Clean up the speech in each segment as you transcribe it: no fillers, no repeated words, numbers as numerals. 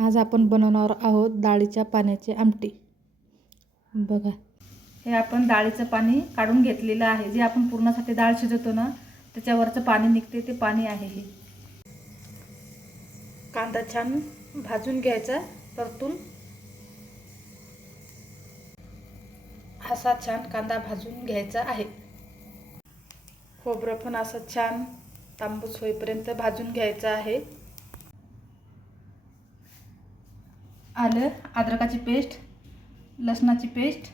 आज आपण बनवणार आहोत डाळीच्या पाण्याची आमटी। बघा, हे आपण डाळीचं पाणी काढून घेतलेलं आहे। जे आपण पुरणासाठी डाळ शिजवतो ना, त्याच्यावरचं पाणी निघते ते पाणी आहे हे। कांदा छान भाजून घ्यायचा परतून। असा छान कांदा भाजून घ्यायचा आहे। खोबरं पण असं छान तांबूस होईपर्यंत भाजून घ्यायचं आहे। आलं अद्रकाची पेस्ट, लसणाची पेस्ट,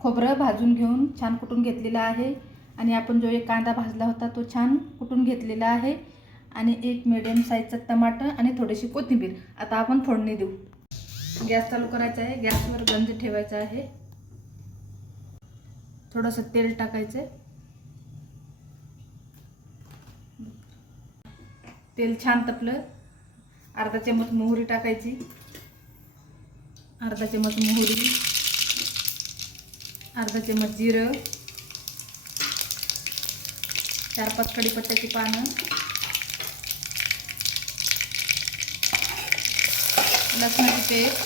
खोबरं भाजून घेऊन छान कुटून घेतलेला आहे। आणि आपण जो एक कांदा भाजला होता तो छान कुटून घेतलेला आहे। आणि एक मीडियम साईजचा टमाटर आणि थोडीशी कोथिंबीर। आता आपण फोडणी देऊ। गॅस चालू करायचा आहे। गॅसवर गंज ठेवायचा आहे। थोडंसं तेल टाकायचं। तेल छान तपलं, अर्धा चमच मोहरी टाकायची। अर्धा चमच मोहरी, अर्धा चमच जिरं, 4-5 कढीपत्त्याची पानं, लसणाची पेस्ट,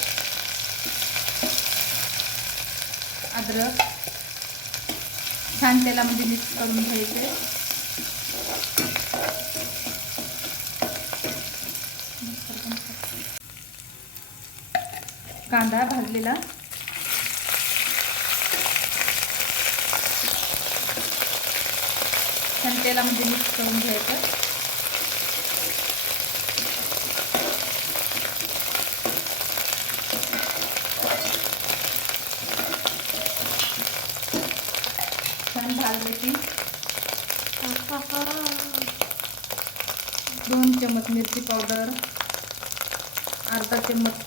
अद्रक छान तेलामध्ये मिक्स करून घ्यायचे। कांदा भाजलेला छान तेलामध्ये मिक्स करून घ्यायचं। छान भाजले की 2 चमच मिरची पावडर, अर्धा चमच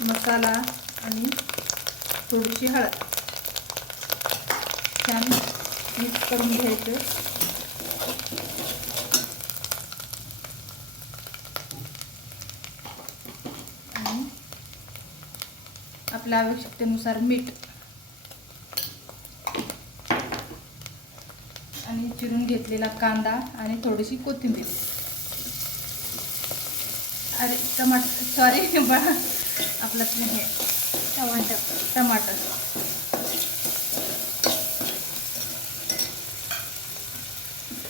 मसाला आणि थोडीशी हळद छान मिक्स करून घ्यायचं। आणि आपल्या आवश्यकतेनुसार मीठ आणि चिरून घेतलेला कांदा आणि थोडीशी कोथिंबीर। अरे सॉरी आपलं हे टमाटर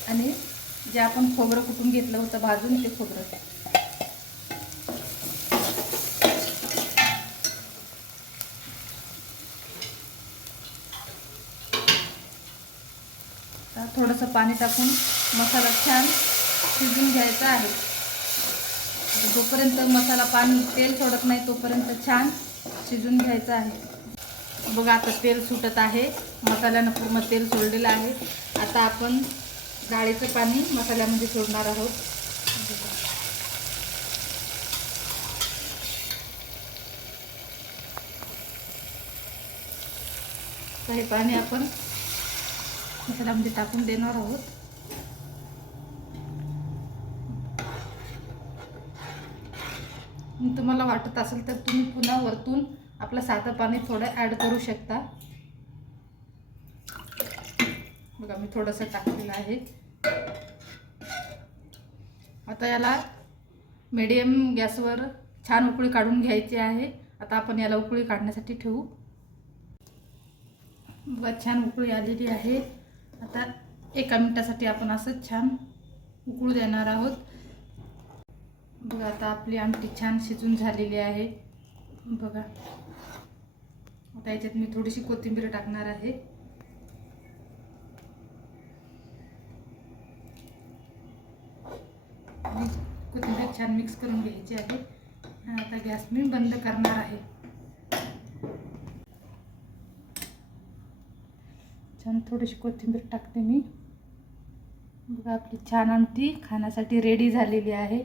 आणि जे आपण खोबरं कुटून घेतलं होतं भाजून ते खोबरं। थोडंसं पाणी टाकून मसाला छान शिजून घ्यायचा आहे। जोपर्यंत मसाला पाणी तेल सोडत नाही तोपर्यंत छान शिजून घ्यायचं आहे। बघा, आता तेल सुटत आहे। मसाल्यानं पूर्ण तेल सोडलेलं आहे। आता आपण डाळीचं पाणी मसाल्यामध्ये सोडणार आहोत। हे पाणी आपण मसाल्यामध्ये टाकून देणार आहोत। तुम्हाला वाटत असेल तर तुम्ही पुन्हा वरतून आपलं साधं पाणी थोडं ॲड करू शकता। बघा, मी थोडंसं टाकलेलं आहे। आता याला मीडियम गॅसवर छान उकळी काढून घ्यायची आहे। आता आपण याला उकळी काढण्यासाठी ठेवू। बघा, छान उकळी आलेली आहे। आता 1 मिनिटासाठी आपण असं छान उकळू देणार आहोत। बघा, आता आपली आमटी छान शिजून झालेली आहे। बघा, आता याच्यात मी थोडीशी कोथिंबीर टाकणार आहे। कोथिंबीर छान मिक्स करून घ्यायची आहे। आता गॅस मी बंद करणार आहे। छान थोडीशी कोथिंबीर टाकते मी। बघा, आपली छान आमटी खाण्यासाठी रेडी झालेली आहे।